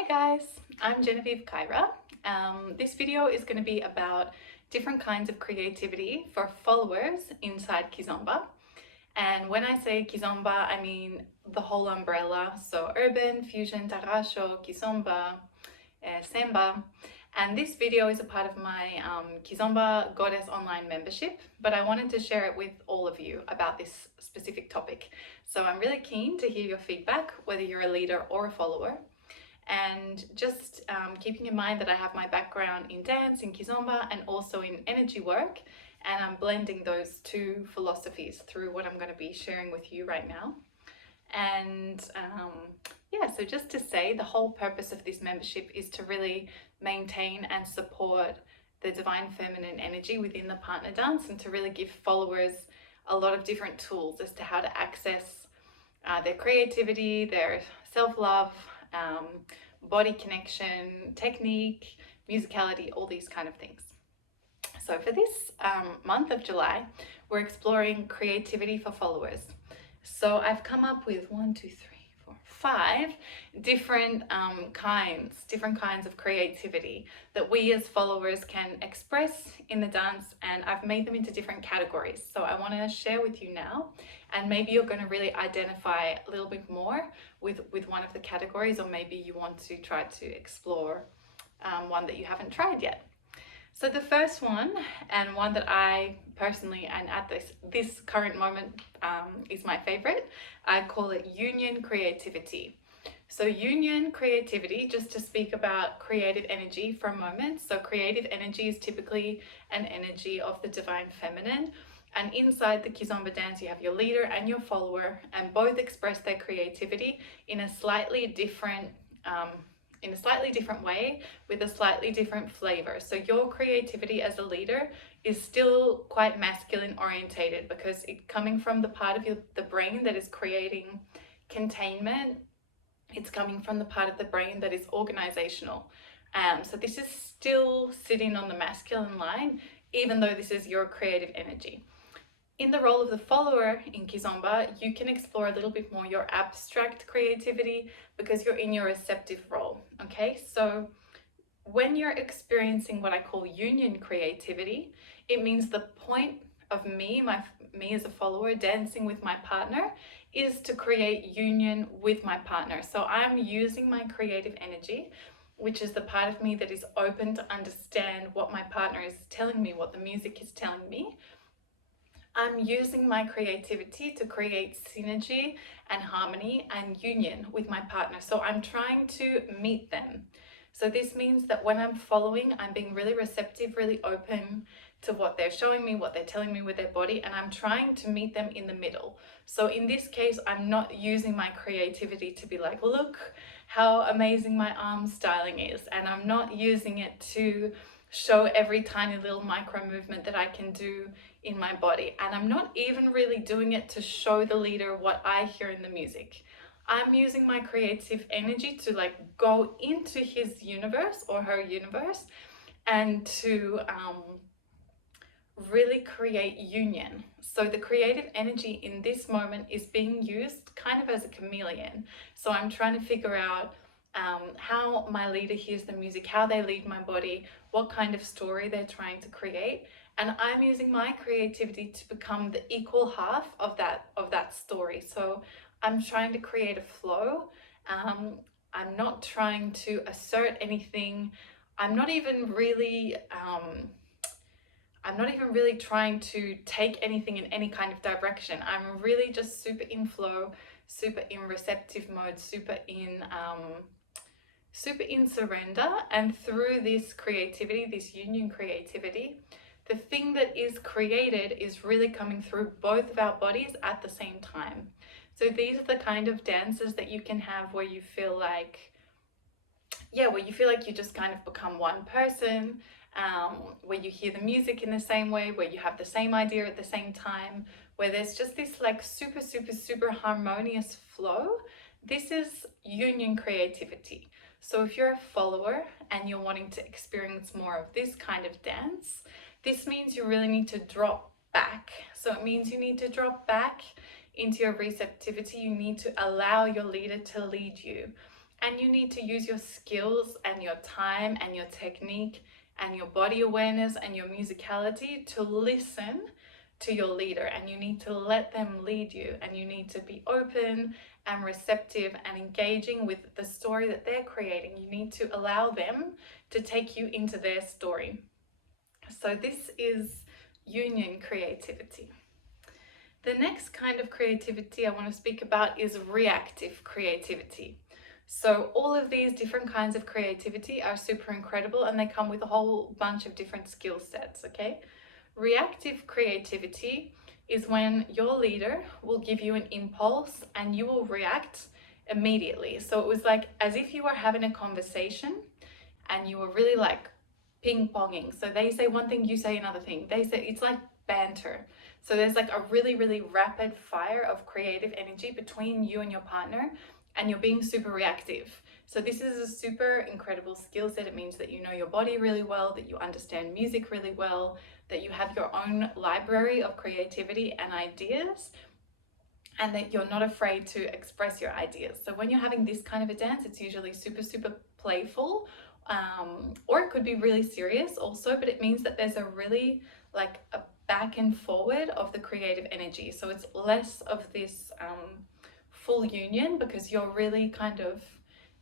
Hey guys, I'm Genevieve Kyra. This video is going to be about different kinds of creativity for followers inside Kizomba. And when I say Kizomba, I mean the whole umbrella. So urban, fusion, tarasho, Kizomba, Semba. And this video is a part of my Kizomba Goddess online membership, but I wanted to share it with all of you about this specific topic. So I'm really keen to hear your feedback, whether you're a leader or a follower. And just keeping in mind that I have my background in dance, in Kizomba, and also in energy work, and I'm blending those two philosophies through what I'm going to be sharing with you right now. And yeah, so just to say, the whole purpose of this membership is to really maintain and support the divine feminine energy within the partner dance, and to really give followers a lot of different tools as to how to access their creativity, their self-love, body connection, technique, musicality, all these kind of things. So for this month of July, we're exploring creativity for followers. So I've come up with 5 different kinds of creativity that we as followers can express in the dance, and I've made them into different categories. So I want to share with you now, and maybe you're going to really identify a little bit more with one of the categories, or maybe you want to try to explore one that you haven't tried yet. So the first one, and one that I personally, and at this current moment is my favorite, I call it union creativity. So union creativity, just to speak about creative energy for a moment. So creative energy is typically an energy of the divine feminine. And inside the Kizomba dance, you have your leader and your follower, and both express their creativity in a slightly different way, with a slightly different flavor. So your creativity as a leader is still quite masculine orientated, because it's coming from the part of the brain that is creating containment. It's coming from the part of the brain that is organizational. So this is still sitting on the masculine line, even though this is your creative energy. In the role of the follower in Kizomba, you can explore a little bit more your abstract creativity, because you're in your receptive role, okay? So when you're experiencing what I call union creativity, it means the point of me as a follower dancing with my partner is to create union with my partner. So I'm using my creative energy, which is the part of me that is open to understand what my partner is telling me, what the music is telling me. I'm using my creativity to create synergy and harmony and union with my partner. So I'm trying to meet them. So this means that when I'm following, I'm being really receptive, really open to what they're showing me, what they're telling me with their body, and I'm trying to meet them in the middle. So in this case, I'm not using my creativity to be like, look how amazing my arm styling is. And I'm not using it to show every tiny little micro movement that I can do in my body. And I'm not even really doing it to show the leader what I hear in the music. I'm using my creative energy to like go into his universe or her universe, and to really create union. So the creative energy in this moment is being used kind of as a chameleon. So I'm trying to figure out how my leader hears the music, how they lead my body, what kind of story they're trying to create. And I'm using my creativity to become the equal half of that story. So I'm trying to create a flow. I'm not trying to assert anything. I'm not even really trying to take anything in any kind of direction. I'm really just super in flow, super in receptive mode, super in surrender. And through this creativity, this union creativity, the thing that is created is really coming through both of our bodies at the same time. So these are the kind of dances that you can have where you feel like, you just kind of become one person, where you hear the music in the same way, where you have the same idea at the same time, where there's just this like super, super, super harmonious flow. This is union creativity. So if you're a follower and you're wanting to experience more of this kind of dance, this means you really need to drop back. So it means you need to drop back into your receptivity. You need to allow your leader to lead you. And you need to use your skills and your time and your technique and your body awareness and your musicality to listen to your leader, and you need to let them lead you, and you need to be open and receptive and engaging with the story that they're creating. You need to allow them to take you into their story. So this is union creativity. The next kind of creativity I want to speak about is reactive creativity. So all of these different kinds of creativity are super incredible, and they come with a whole bunch of different skill sets, okay? Reactive creativity is when your leader will give you an impulse and you will react immediately. So it was like as if you were having a conversation and you were really like ping-ponging. So they say one thing, you say another thing. They say it's like banter. So there's like a really, really rapid fire of creative energy between you and your partner, and you're being super reactive. So this is a super incredible skill set. It means that you know your body really well, that you understand music really well, that you have your own library of creativity and ideas, and that you're not afraid to express your ideas. So when you're having this kind of a dance, it's usually super, super playful, or it could be really serious also, but it means that there's a really like a back and forward of the creative energy. So it's less of this full union, because you're really kind of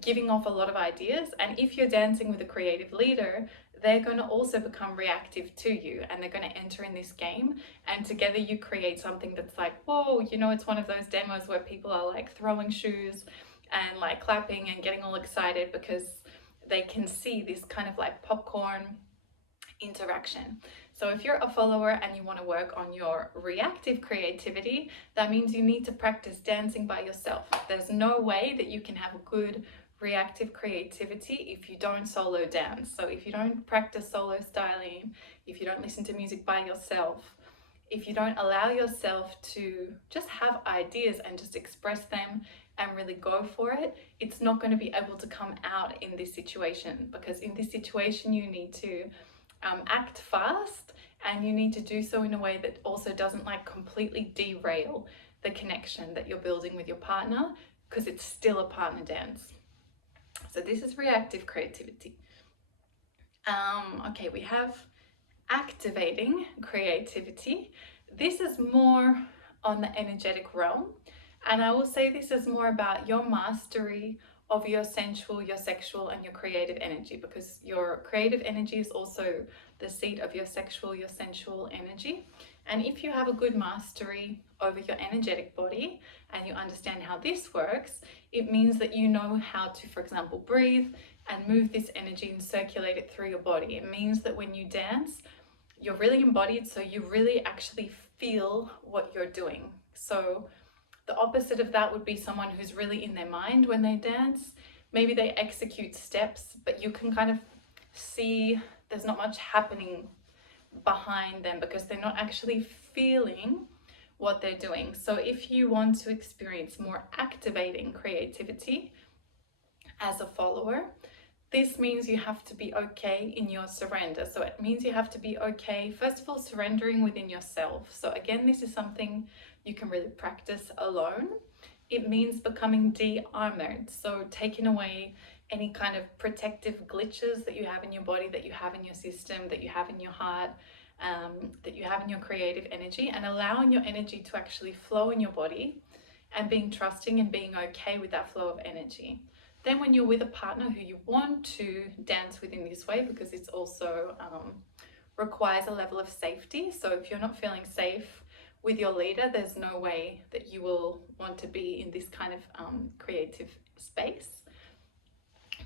giving off a lot of ideas. And if you're dancing with a creative leader, they're going to also become reactive to you, and they're going to enter in this game, and together you create something that's like, whoa, you know, it's one of those demos where people are like throwing shoes and like clapping and getting all excited because they can see this kind of like popcorn interaction. So if you're a follower and you want to work on your reactive creativity, that means you need to practice dancing by yourself. There's no way that you can have good reactive creativity if you don't solo dance. So if you don't practice solo styling, if you don't listen to music by yourself, if you don't allow yourself to just have ideas and just express them and really go for it, it's not going to be able to come out in this situation, because in this situation you need to act fast, and you need to do so in a way that also doesn't like completely derail the connection that you're building with your partner, because it's still a partner dance. So this is reactive creativity. Okay, we have activating creativity. This is more on the energetic realm, and I will say this is more about your mastery of your sensual, your sexual, and your creative energy, because your creative energy is also the seat of your sexual, your sensual energy. And if you have a good mastery over your energetic body and you understand how this works, it means that you know how to, for example, breathe and move this energy and circulate it through your body. It means that when you dance, you're really embodied, so you really actually feel what you're doing. So the opposite of that would be someone who's really in their mind when they dance. Maybe they execute steps, but you can kind of see there's not much happening behind them because they're not actually feeling what they're doing. So if you want to experience more activating creativity as a follower, this means you have to be okay in your surrender. So it means you have to be okay, first of all, surrendering within yourself. So again, this is something you can really practice alone. It means becoming de-armored. So taking away any kind of protective glitches that you have in your body, that you have in your system, that you have in your heart, that you have in your creative energy, and allowing your energy to actually flow in your body, and being trusting and being okay with that flow of energy. Then when you're with a partner who you want to dance with in this way, because it's also requires a level of safety. So if you're not feeling safe with your leader, there's no way that you will want to be in this kind of creative space.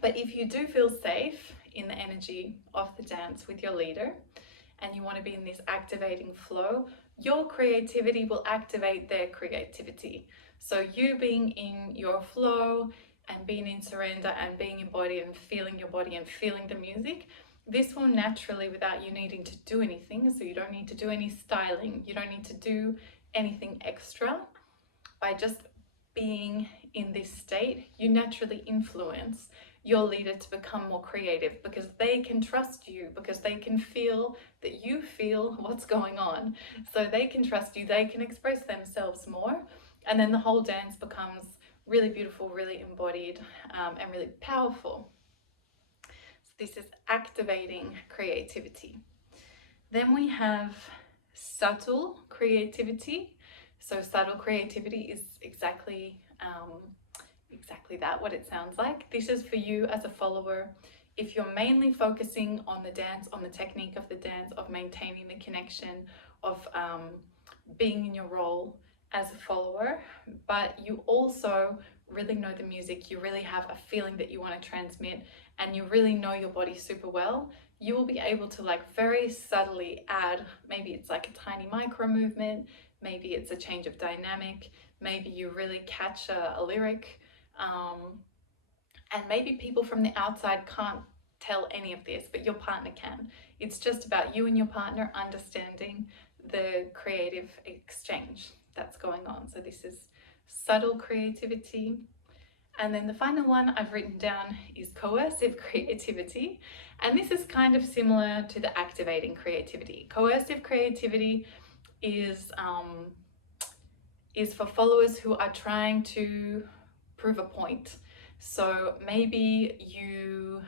But if you do feel safe in the energy of the dance with your leader, and you want to be in this activating flow, your creativity will activate their creativity. So you being in your flow and being in surrender and being embodied and feeling your body and feeling the music, this will naturally, without you needing to do anything, so you don't need to do any styling, you don't need to do anything extra, by just being in this state, you naturally influence your leader to become more creative, because they can trust you, because they can feel that you feel what's going on. So they can trust you, they can express themselves more, and then the whole dance becomes really beautiful, really embodied, and really powerful. So this is activating creativity. Then we have subtle creativity. So subtle creativity is exactly that, what it sounds like. This is for you as a follower. If you're mainly focusing on the dance, on the technique of the dance, of maintaining the connection, of being in your role as a follower, but you also really know the music, you really have a feeling that you want to transmit, and you really know your body super well, you will be able to like very subtly add, maybe it's like a tiny micro movement, maybe it's a change of dynamic, maybe you really catch a lyric, and maybe people from the outside can't tell any of this, but your partner can. It's just about you and your partner understanding the creative exchange that's going on. So this is subtle creativity. And then the final one I've written down is coercive creativity. And this is kind of similar to the activating creativity. Coercive creativity is for followers who are trying to prove a point. So maybe you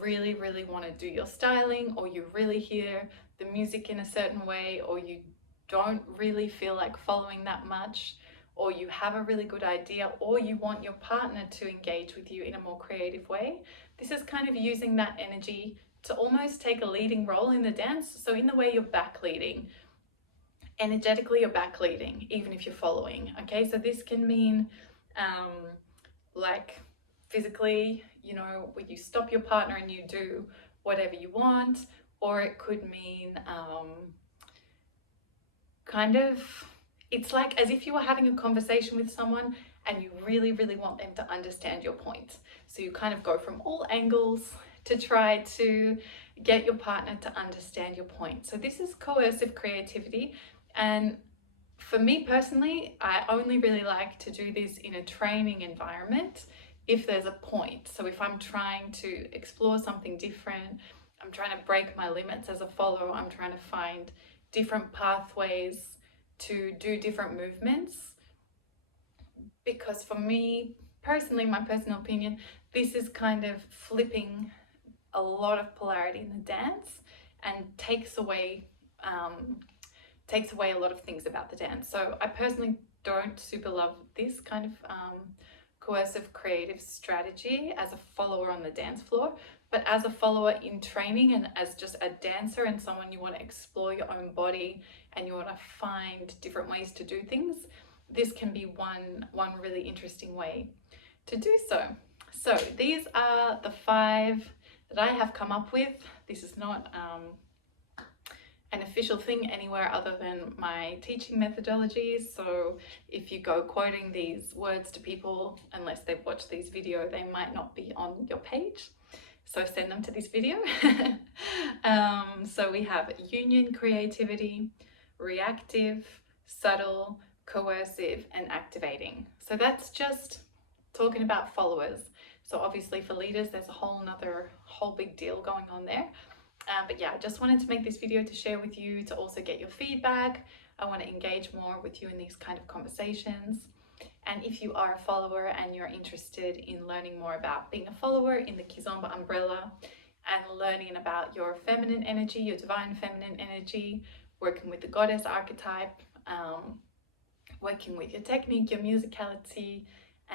really want to do your styling, or you really hear the music in a certain way, or you don't really feel like following that much, or you have a really good idea, or you want your partner to engage with you in a more creative way. This is kind of using that energy to almost take a leading role in the dance. So in the way you're back leading, energetically you're back leading, even if you're following. Okay, so this can mean like physically, you know, when you stop your partner and you do whatever you want, or it could mean kind of, it's like as if you were having a conversation with someone and you really want them to understand your point. So you kind of go from all angles to try to get your partner to understand your point. So this is coercive creativity. And for me personally, I only really like to do this in a training environment if there's a point. So if I'm trying to explore something different, I'm trying to break my limits as a follower, I'm trying to find different pathways to do different movements. Because for me personally, my personal opinion, this is kind of flipping a lot of polarity in the dance and takes away a lot of things about the dance. So I personally don't super love this kind of coercive creative strategy as a follower on the dance floor, but as a follower in training and as just a dancer and someone you want to explore your own body and you want to find different ways to do things, this can be one really interesting way to do so. So these are the 5 that I have come up with. This is not an official thing anywhere other than my teaching methodologies. So if you go quoting these words to people, unless they've watched these videos, they might not be on your page. So send them to this video. So we have union creativity, reactive, subtle, coercive, and activating. So that's just talking about followers. So obviously for leaders, there's a whole big deal going on there. But yeah, I just wanted to make this video to share with you, to also get your feedback. I want to engage more with you in these kind of conversations. And if you are a follower and you're interested in learning more about being a follower in the Kizomba umbrella and learning about your feminine energy, your divine feminine energy, working with the goddess archetype, working with your technique, your musicality,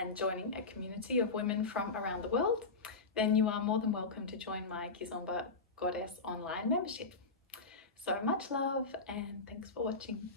and joining a community of women from around the world, then you are more than welcome to join my Kizomba Goddess online membership. So much love and thanks for watching.